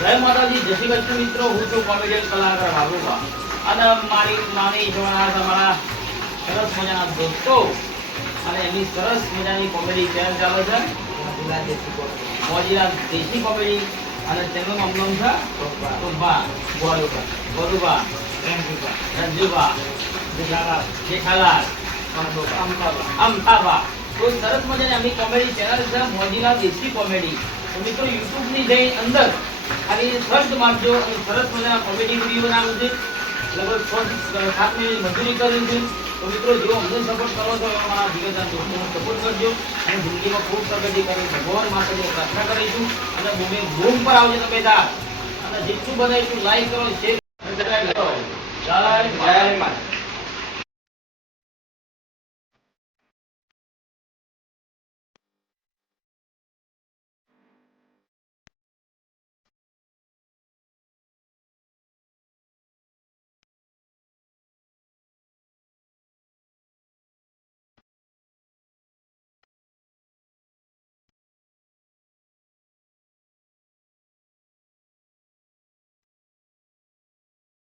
જય માતાજી, જય શ્રી કૃષ્ણ મિત્રો. હું છું કોમેડિયન કલાકાર ભાલુભા અને મારી નાની જવાના તમારા સરસ મજાના દોસ્તો. અને એમની સરસ મજાની કોમેડી ચેનલ ચાલે છે. મોજીલા દેશી કોમેડી. અને તેનું નામ નામ છે ટોપા ગોરુબા ગોરુબા રંજુબા જેઠાલાલ જેઠાલાલ. અમથાબા તો સરસ મજાની એમની કોમેડી ચેનલ છે મોજીલા દેશી કોમેડી. મિત્રો, યુટ્યુબની જઈ અંદર ખાલી સર્ચ મારજો અને સરસ મજાના કોમેડી વીડિયો બનાવું છે. લગભગ છ સાત મહિનાની મજૂરી કરી છે. તો મિત્રો જો અમને સપોર્ટ કરો તો અમારા વિગતના દોસ્તોને સપોર્ટ કરજો. અને જિંદગીમાં ખૂબ પ્રગતિ કરી. ભગવાન માતાજી પ્રાર્થના કરીશું. અને ભૂમિ ભૂમ પર આવજો તમે તાર અને જેટલું બનાવીશું લાઈક કરો શેર સબસ્ક્રાઇબ જય માતા